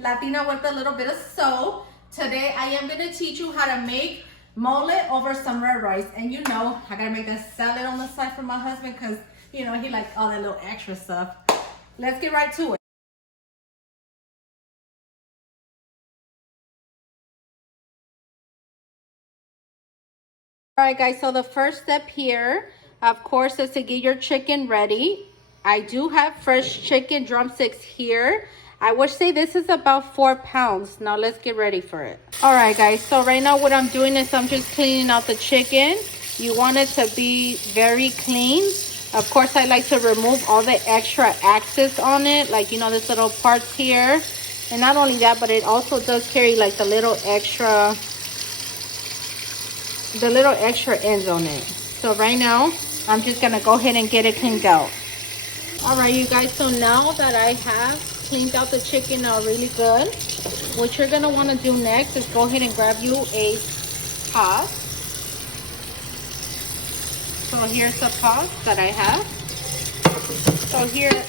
Latina with a little bit of soul. Today I am going to teach you how to make mole over some red rice. And you know, I got to make that salad on the side for my husband because, you know, he likes all that little extra stuff. Let's get right to it. All right, guys, so the first step here, of course, is to get your chicken ready. I do have fresh chicken drumsticks here. I would say this is about 4 pounds. Now let's get ready for it. All right, guys, so right now what I'm doing is I'm just cleaning out the chicken. You want it to be very clean. Of course, I like to remove all the extra axes on it, like, you know, this little parts here. And not only that, but it also does carry like the little extra ends on it. So right now I'm just gonna go ahead and get it cleaned out. All right, you guys, so now that I have cleaned out the chicken really good, what you're gonna want to do next is go ahead and grab you a pot. So here's the pot that I have. So here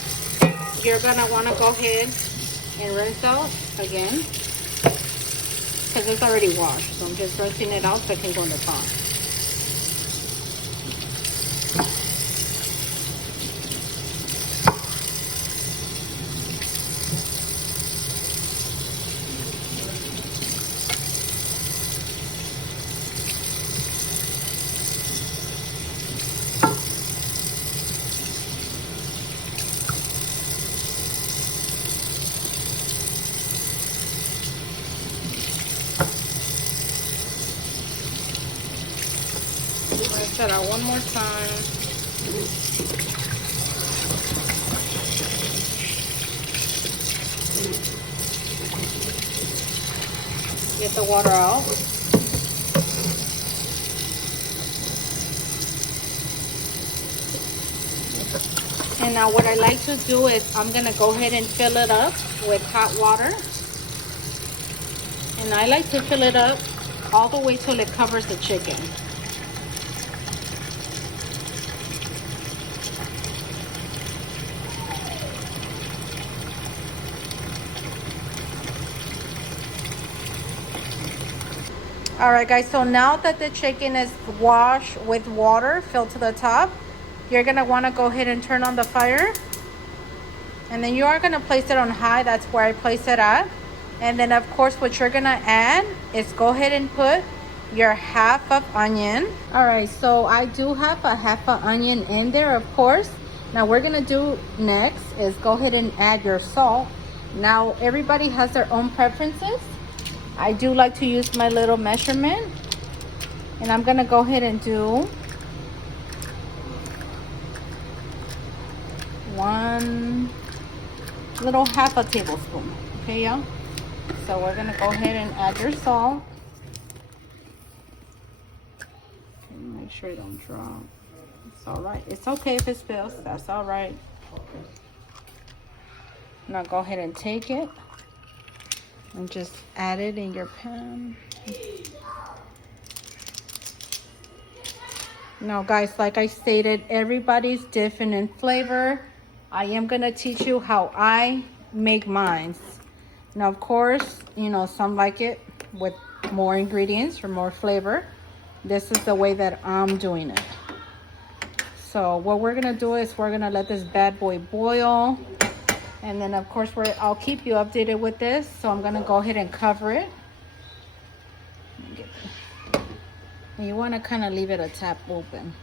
you're gonna want to go ahead and rinse out again, because it's already washed. So I'm just rinsing it out so it can go in the pot. Rinse that out one more time. Get the water out. And now what I like to do is I'm gonna go ahead and fill it up with hot water. And I like to fill it up all the way till it covers the chicken. All right, guys, so now that the chicken is washed with water filled to the top, you're gonna wanna go ahead and turn on the fire. And then you are gonna place it on high. That's where I place it at. And then of course, what you're gonna add is go ahead and put your half of onion. All right, so I do have a half of onion in there, of course. Now we're gonna do next is go ahead and add your salt. Now everybody has their own preferences. I do like to use my little measurement, and I'm gonna go ahead and do 1 little half a tablespoon. Okay, y'all? So we're gonna go ahead and add your salt. Make sure it don't drop. It's all right. It's okay if it spills. That's all right. Now go ahead and take it and just add it in your pan. Now guys, like I stated, everybody's different in flavor. I am gonna teach you how I make mine. Now of course, you know, some like it with more ingredients or more flavor. This is the way that I'm doing it. So what we're gonna do is we're gonna let this bad boy boil. And then of course I'll keep you updated with this. So I'm gonna go ahead and cover it. And you wanna kinda leave it a tap open.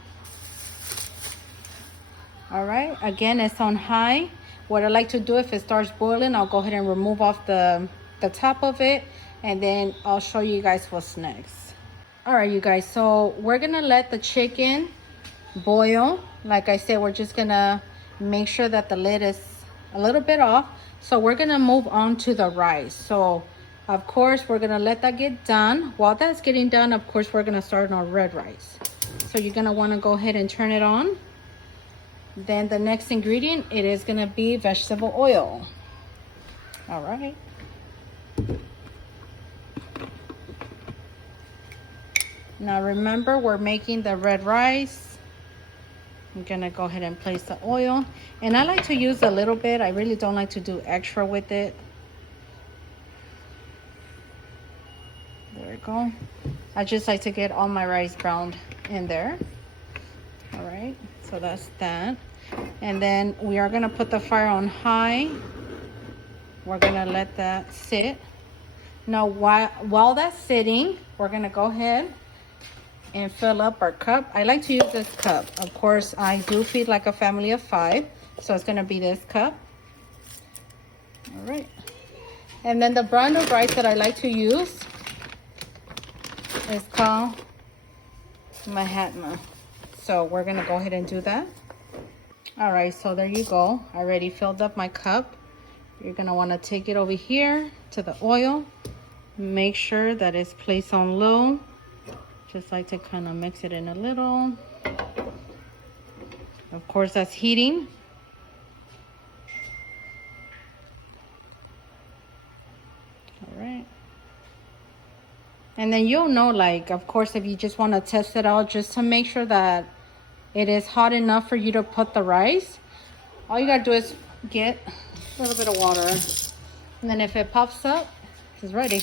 All right, again, it's on high. What I like to do, if it starts boiling, I'll go ahead and remove off the top of it. And then I'll show you guys what's next. All right, you guys, so we're gonna let the chicken boil. Like I said, we're just gonna make sure that the lid is a little bit off. So we're gonna move on to the rice. So of course we're gonna let that get done. While that's getting done, of course we're gonna start on red rice. So you're gonna want to go ahead and turn it on. Then the next ingredient, it is gonna be vegetable oil. All right, now remember, we're making the red rice. I'm gonna go ahead and place the oil, and I like to use a little bit. I really don't like to do extra with it. we go. I just like to get all my rice browned in there. All right, so that's that. And then we are gonna put the fire on high. We're gonna let that sit. Now while that's sitting, we're gonna go ahead and fill up our cup. I like to use this cup. Of course, I do feed like a family of 5, so it's gonna be this cup. All right. And then the brand of rice that I like to use is called Mahatma. So we're gonna go ahead and do that. All right, so there you go. I already filled up my cup. You're gonna wanna take it over here to the oil. Make sure that it's placed on low. Just like to kind of mix it in a little. Of course, that's heating. All right. And then you'll know, like, of course, if you just want to test it out, just to make sure that it is hot enough for you to put the rice, all you gotta do is get a little bit of water. And then if it pops up, it's ready.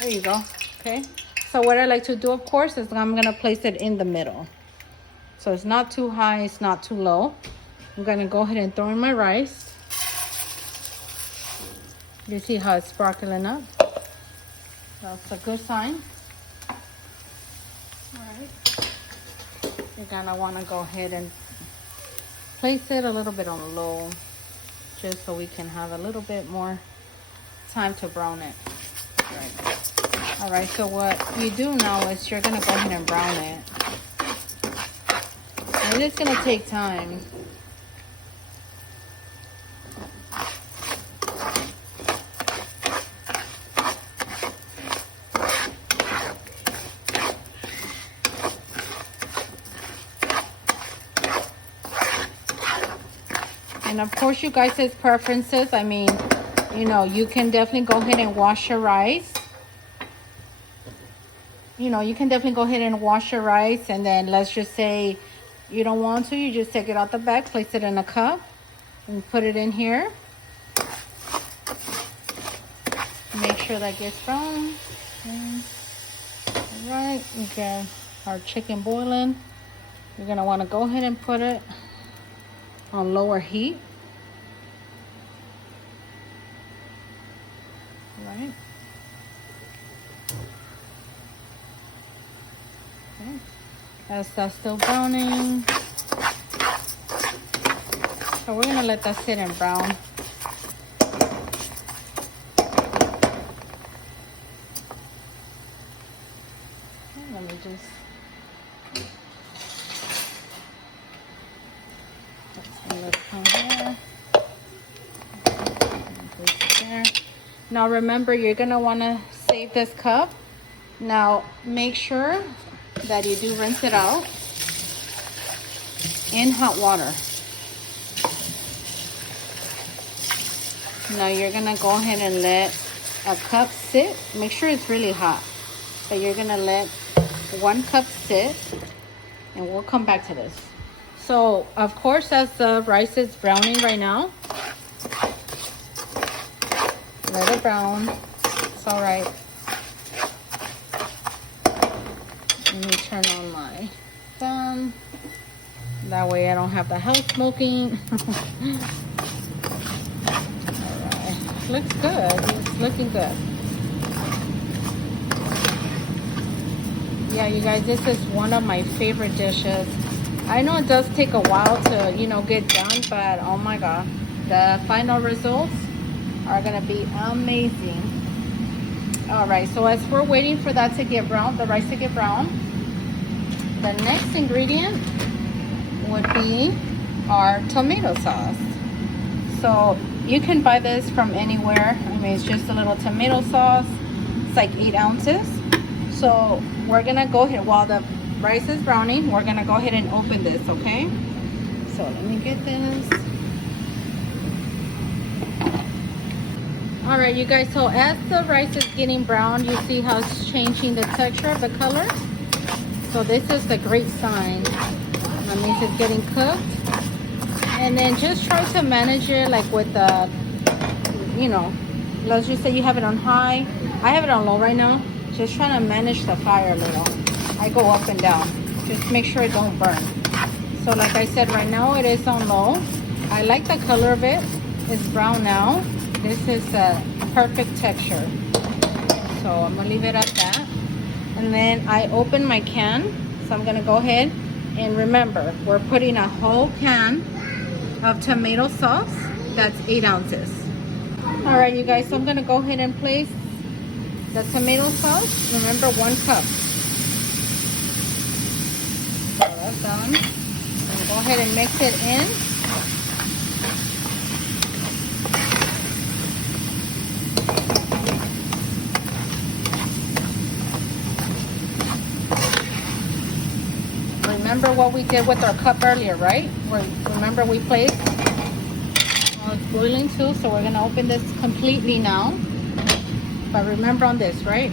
There you go. Okay. So what I like to do, of course, is I'm gonna place it in the middle. So it's not too high, it's not too low. I'm gonna go ahead and throw in my rice. You see how it's sparkling up? That's a good sign. All right. You're gonna wanna go ahead and place it a little bit on low, just so we can have a little bit more time to brown it. Right. All right, so what you do now is you're gonna go ahead and brown it. And it's gonna take time. And of course, you guys' preferences. I mean, you know, you can definitely go ahead and wash your rice. You know, you can definitely go ahead and wash your rice, and then let's just say you don't want to, you just take it out the bag, place it in a cup, and put it in here. Make sure that gets brown. Okay. All right, we got our chicken boiling. You're gonna want to go ahead and put it on lower heat. All right. Okay. As that's still browning, so we're gonna let that sit and brown. Okay, let me just now remember, you're gonna want to save this cup. Now make sure that you do rinse it out in hot water. Now you're gonna go ahead and let a cup sit. Make sure it's really hot, but you're gonna let 1 cup sit, and we'll come back to this. So of course, as the rice is browning right now, let it brown. It's all right. Let me turn on my fan. That way I don't have the house smoking. All right. Looks good. It's looking good. Yeah, you guys, this is one of my favorite dishes. I know it does take a while to, you know, get done, but oh my God, the final results are gonna be amazing. All right, so as we're waiting for that to get brown, the rice to get brown, the next ingredient would be our tomato sauce. So you can buy this from anywhere. I mean, it's just a little tomato sauce. It's like 8 ounces. So we're gonna go ahead, while the rice is browning, we're gonna go ahead and open this, okay? So let me get this. All right, you guys, so as the rice is getting brown, you see how it's changing the texture of the color? So this is a great sign. That means it's getting cooked. And then just try to manage it like with the, you know, let's just say you have it on high. I have it on low right now. Just trying to manage the fire a little. I go up and down. Just make sure it don't burn. So like I said, right now it is on low. I like the color of it. It's brown now. This is a perfect texture. So I'm gonna leave it at that. And then I open my can. So I'm gonna go ahead and remember, we're putting a whole can of tomato sauce. That's 8 ounces. All right, you guys, so I'm gonna go ahead and place the tomato sauce. Remember, 1 cup. So that's done. And go ahead and mix it in. Remember what we did with our cup earlier, right? Remember we placed, it's boiling too, so we're gonna open this completely now. But remember on this, right?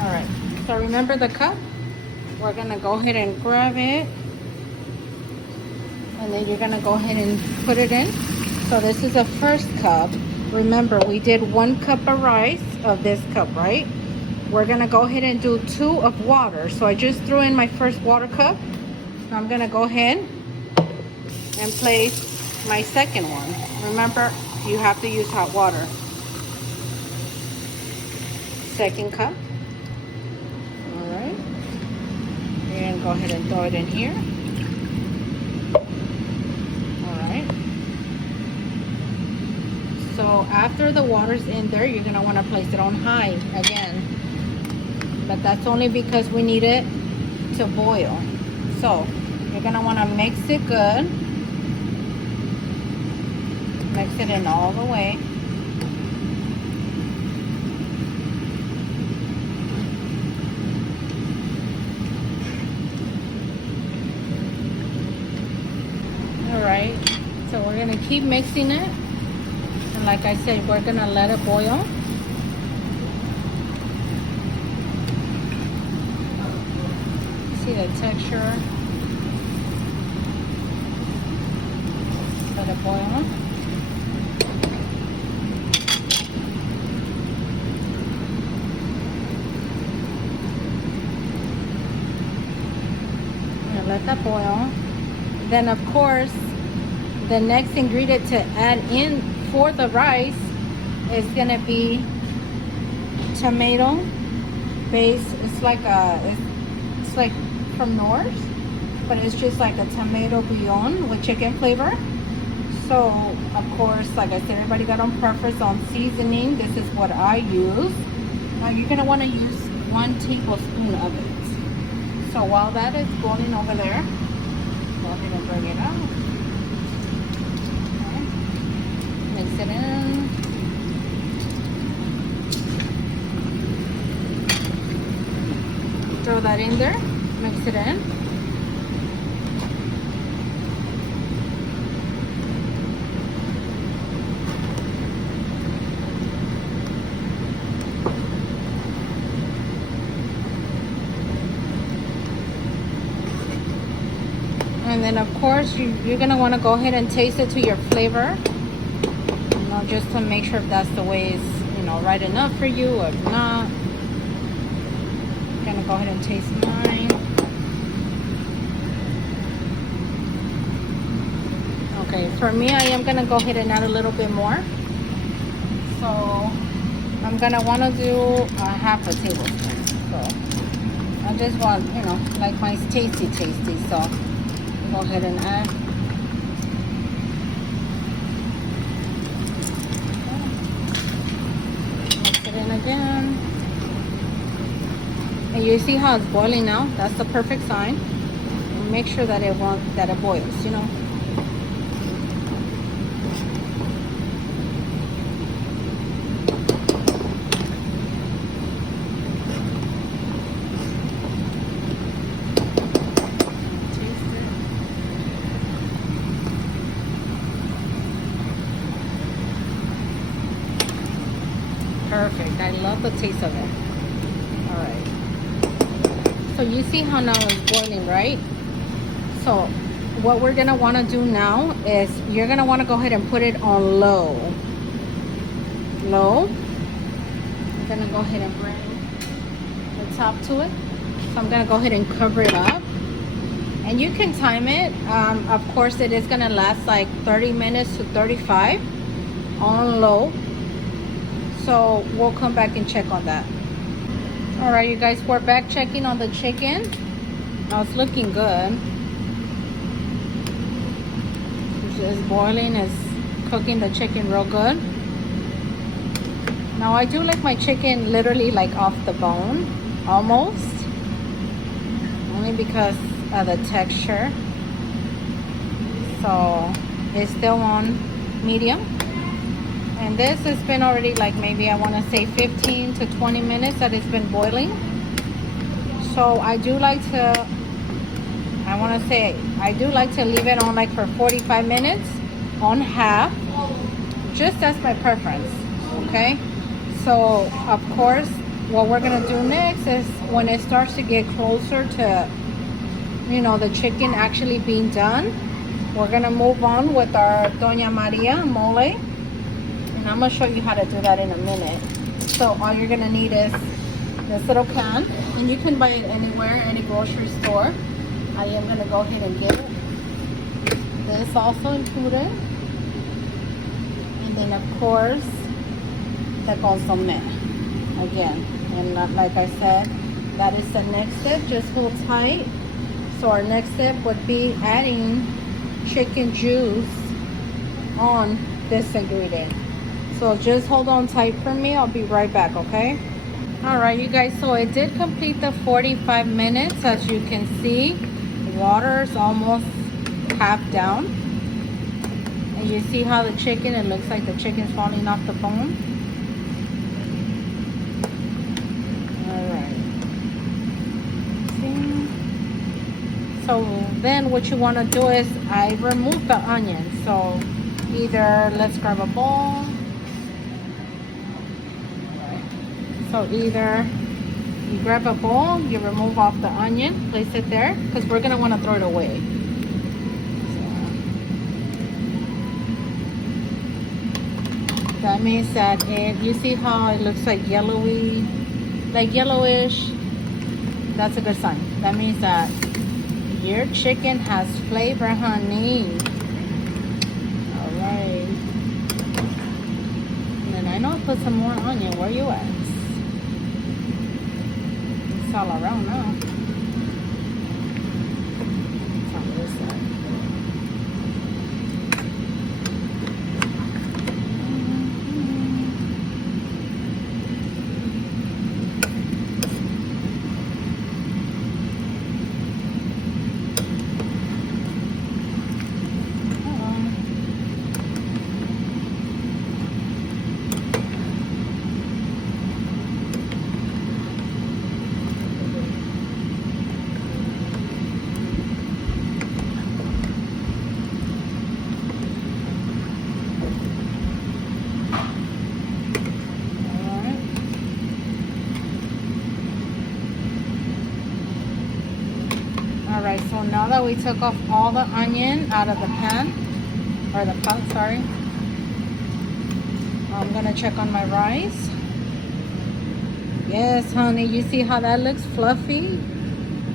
All right, so remember the cup? We're gonna go ahead and grab it. And then you're gonna go ahead and put it in. So this is a first cup. Remember, we did 1 cup of rice of this cup, right? We're gonna go ahead and do 2 of water. So I just threw in my first water cup. Now I'm gonna go ahead and place my second one. Remember, you have to use hot water. Second cup. All right. You're gonna go ahead and throw it in here. All right. So after the water's in there, you're gonna wanna place it on high again. But that's only because we need it to boil. So you're gonna wanna mix it good. Mix it in all the way. All right, so we're gonna keep mixing it. And like I said, we're gonna let it boil. See the texture. Let it boil. Let that boil. Then of course, the next ingredient to add in for the rice is gonna be tomato base. It's like from Knors, but it's just like a tomato bouillon with chicken flavor. So of course, like I said, everybody got on preference on seasoning. This is what I use. Now you're gonna want to use 1 tablespoon of it. So while that is boiling over there, go ahead and bring it out. Okay. Mix it in. Throw that in there. Mix it in. And then of course you're gonna want to go ahead and taste it to your flavor, you know, just to make sure if that's the way it's, you know, right enough for you or not. I'm gonna go ahead and taste mine. Okay, for me, I am gonna go ahead and add a little bit more. So I'm gonna want to do a half a tablespoon. So I just want, you know, like my tasty. So go ahead and add. Mix it in again. And you see how it's boiling now? That's the perfect sign. And make sure that it boils, you know. Perfect. I love the taste of it. All right. So you see how now it's boiling, right? So what we're gonna want to do now is you're gonna want to go ahead and put it on low. gonna go ahead and bring the top to it. So I'm gonna go ahead and cover it up. And you can time it. Of course, it is gonna last like 30 minutes to 35 on low. So we'll come back and check on that. All right, you guys, we're back checking on the chicken. Now it's looking good. It's boiling, it's cooking the chicken real good. Now I do like my chicken literally like off the bone, almost. Only because of the texture. So it's still on medium. And this has been already like maybe I want to say 15 to 20 minutes that it's been boiling. So I do like to leave it on like for 45 minutes on half, just as my preference. Okay, so of course what we're gonna do next is when it starts to get closer to, you know, the chicken actually being done, we're gonna move on with our Doña Maria mole, and I'm gonna show you how to do that in a minute. So all you're gonna need is this little can, and you can buy it anywhere, any grocery store. I am gonna go ahead and get it. This also included, and then of course the consome again. And like I said, that is the next step. Just hold tight. So our next step would be adding chicken juice on this ingredient. So just hold on tight for me. I'll be right back, okay? All right, you guys, so it did complete the 45 minutes. As you can see, water is almost half down. And you see how the chicken, it looks like the chicken's falling off the bone. So then what you want to do is I remove the onion. So either let's grab a bowl. So either you grab a bowl, you remove off the onion, place it there, because we're going to want to throw it away. So that means that you see how it looks like yellowy, like yellowish. That's a good sign. That means that your chicken has flavor, honey. All right. And then I know I put some more onion. Where you at? It's all around now. It's on this side. Alright, so now that we took off all the onion out of the pan, or the pot, sorry, I'm gonna check on my rice. Yes, honey, you see how that looks fluffy?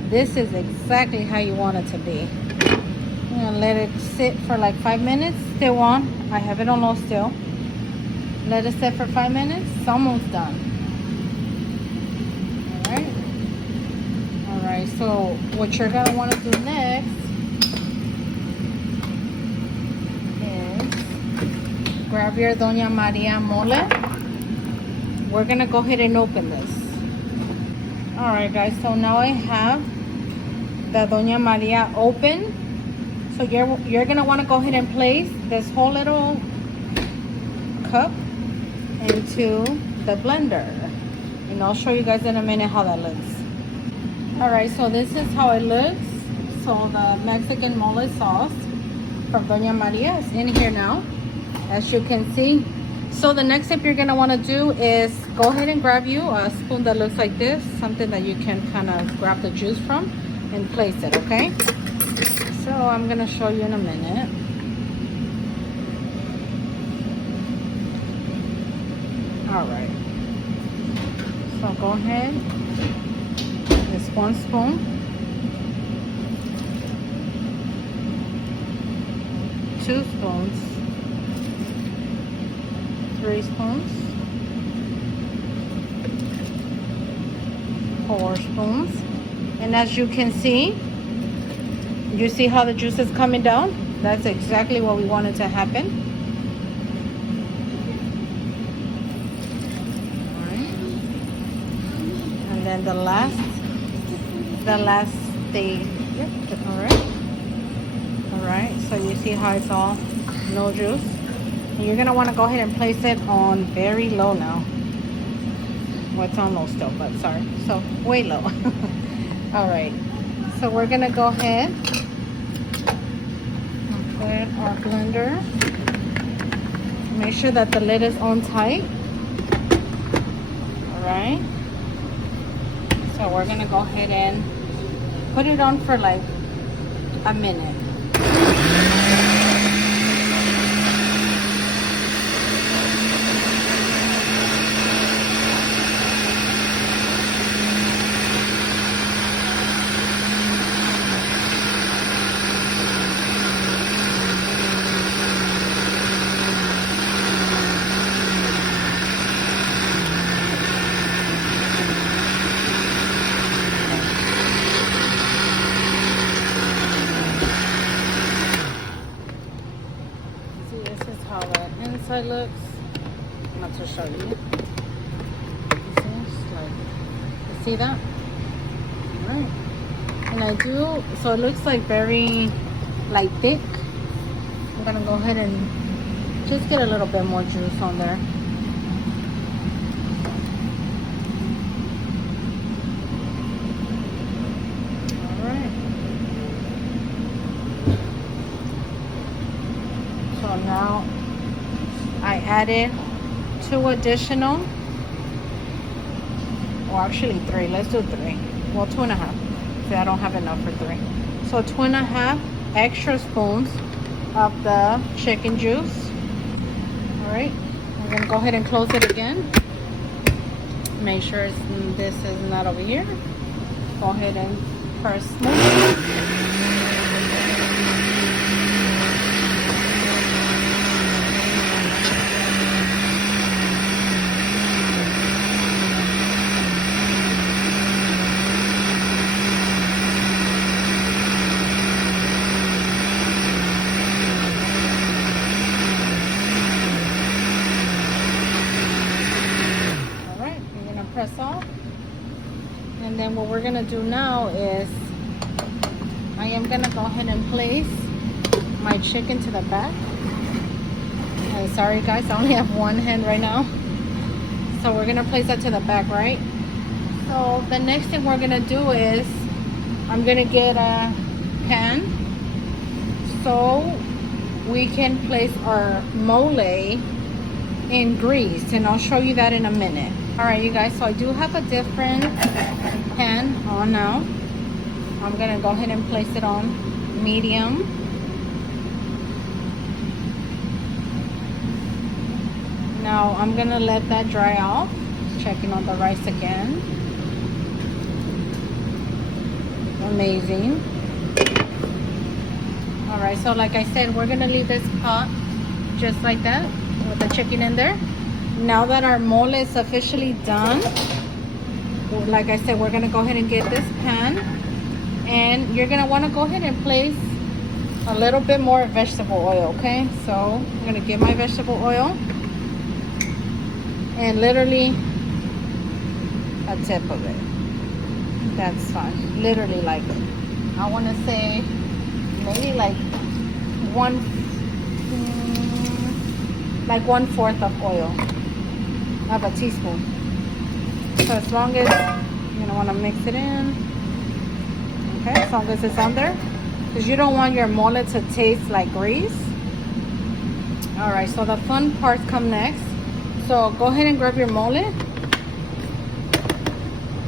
This is exactly how you want it to be. I'm gonna let it sit for like 5 minutes. Still on. I have it on low still. Let it sit for 5 minutes. It's almost done. Alright, so what you're gonna want to do next is grab your Doña Maria mole. We're gonna go ahead and open this. Alright guys, so now I have the Doña Maria open. So you're gonna want to go ahead and place this whole little cup into the blender, and I'll show you guys in a minute how that looks. Alright, so this is how it looks. So the Mexican mole sauce from Doña Maria is in here now, as you can see. So the next step you're gonna want to do is go ahead and grab you a spoon that looks like this, something that you can kind of grab the juice from, and place it, okay? So I'm gonna show you in a minute. Alright. So go ahead. It's 1 spoon. 2 spoons. 3 spoons. 4 spoons. And as you can see, you see how the juice is coming down? That's exactly what we wanted to happen. All right. And then the last thing. Yep. All right. So you see how it's all no juice. And you're gonna want to go ahead and place it on very low now. Well, it's on low still, but sorry. So way low. All right. So we're gonna go ahead and put our blender. Make sure that the lid is on tight. All right. So we're gonna go ahead and put it on for like a minute. Inside looks. I'm not to show you. You see that? All right. And I do, so it looks like very like thick. I'm gonna go ahead and just get a little bit more juice on there. All right. So now I added 2 additional, or actually 3. Let's do 3. Well, 2.5. See, I don't have enough for 3. So 2.5 extra spoons of the chicken juice. All right. I'm gonna go ahead and close it again. Make sure this is not over here. Go ahead and press smooth. Press off, and then what we're gonna do now is I am gonna go ahead and place my chicken to the back. And sorry guys, I only have one hand right now, so we're gonna place that to the back, right? So the next thing we're gonna do is I'm gonna get a pan so we can place our mole in grease, and I'll show you that in a minute. All right, you guys, so I do have a different pan on now. I'm gonna go ahead and place it on medium. Now I'm gonna let that dry off. Checking on the rice again. Amazing. All right, so like I said, we're gonna leave this pot just like that with the chicken in there. Now that our mole is officially done, like I said, we're gonna go ahead and get this pan, and you're gonna wanna go ahead and place a little bit more vegetable oil, okay? So I'm gonna get my vegetable oil, and literally a tip of it. That's fine. Literally, like, I wanna say maybe like 1/4 of oil. Of a teaspoon. So as long as you don't want to mix it in, okay, as long as it's on there, because you don't want your mole to taste like grease. All right, so the fun parts come next. So go ahead and grab your mole.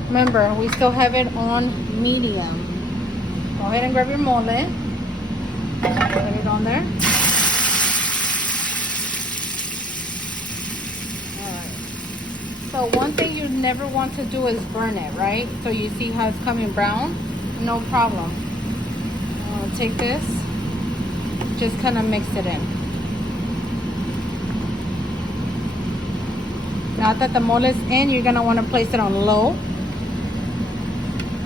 Remember, we still have it on medium. Go ahead and grab your mole. Put it on there. So one thing you never want to do is burn it, right? So you see how it's coming brown? No problem. I'll take this, just kind of mix it in. Now that the mole is in, you're gonna want to place it on low.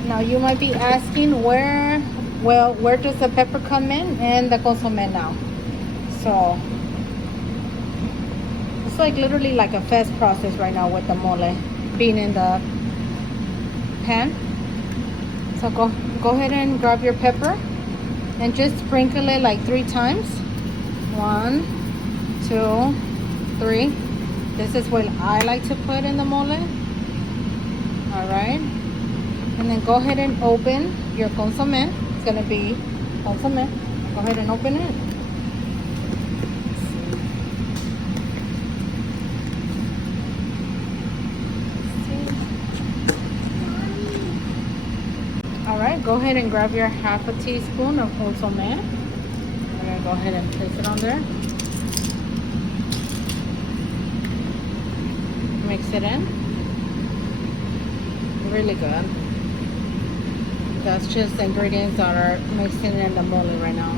Now you might be asking where does the pepper come in and the consome now? So it's like literally like a fast process right now with the mole being in the pan. So go ahead and grab your pepper and just sprinkle it like 3 times. 1, 2, 3. This is what I like to put in the mole. All right. And then go ahead and open your consome. It's gonna be consome. Go ahead and open it. All right, go ahead and grab your half a teaspoon of consome. We're gonna go ahead and place it on there. Mix it in. Really good. That's just the ingredients that are mixing in the mole right now.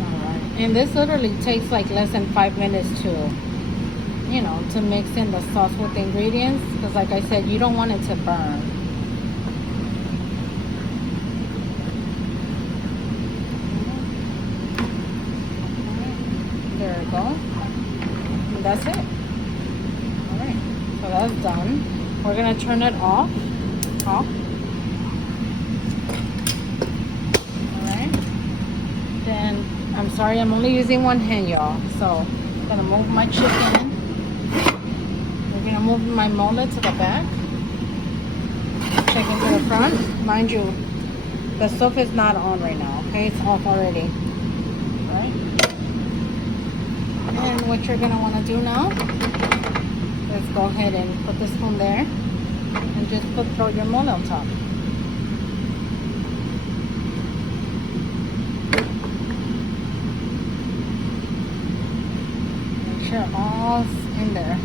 Alright. And this literally takes like less than 5 minutes to, you know, to mix in the sauce with the ingredients. Because like I said, you don't want it to burn. There we go. And that's it. Alright, so that's done. We're gonna turn it off. Alright. Then, I'm sorry, I'm only using one hand, y'all. So, I'm gonna move my chicken. We're gonna move my mole to the back. Chicken to the front. Mind you, the stove is not on right now, okay? It's off already. Alright. And what you're gonna want to do now is go ahead and put the spoon there and just throw your mole on top. Make sure all's in there.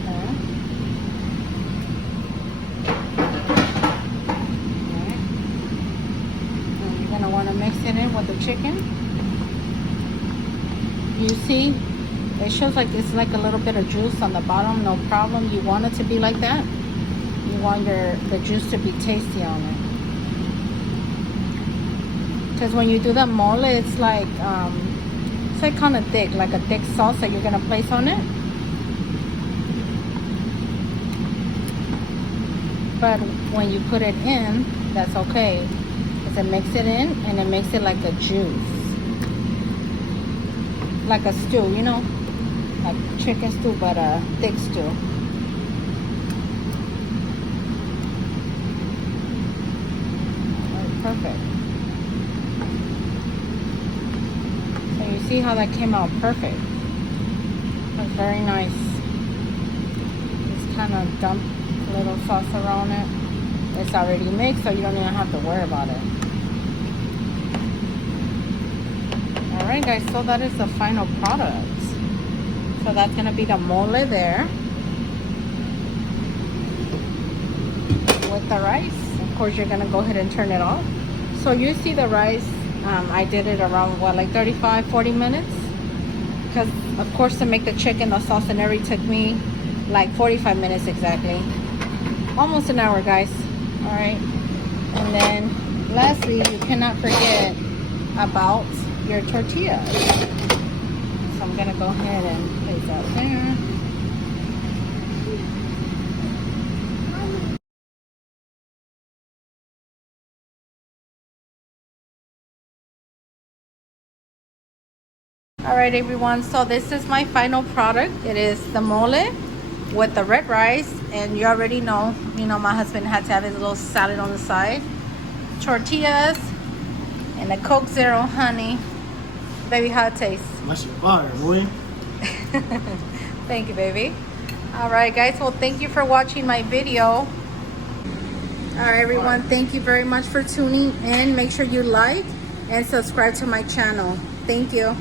Okay. Alright. And you're gonna want to mix it in with the chicken. You see, it shows like it's like a little bit of juice on the bottom. No problem. You want it to be like that. You want the juice to be tasty on it. Because when you do the mole, it's like kind of thick, like a thick sauce that you're gonna place on it. But when you put it in, that's okay. Because it makes it in and it makes it like a juice. Like a stew, you know, like chicken stew, but a thick stew. Right, perfect. So you see how that came out perfect. That's very nice. Just kind of dump a little sauce around it. It's already mixed, so you don't even have to worry about it. Alright guys, so that is the final product. So that's going to be the mole there with the rice. Of course, you're going to go ahead and turn it off. So you see the rice, I did it around what, like 35-40 minutes, because of course to make the chicken, the sauce and everything took me like 45 minutes exactly. Almost an hour, guys. Alright, and then lastly, you cannot forget about your tortillas. So I'm gonna go ahead and place that there. All right, everyone, so this is my final product. It is the mole with the red rice, and you already know, my husband had to have his little salad on the side, tortillas, and a Coke Zero honey. Baby, how it tastes? That's your fire, boy. Thank you, baby. All right, guys, well, thank you for watching my video. All right, everyone. Thank you very much for tuning in. Make sure you like and subscribe to my channel. Thank you.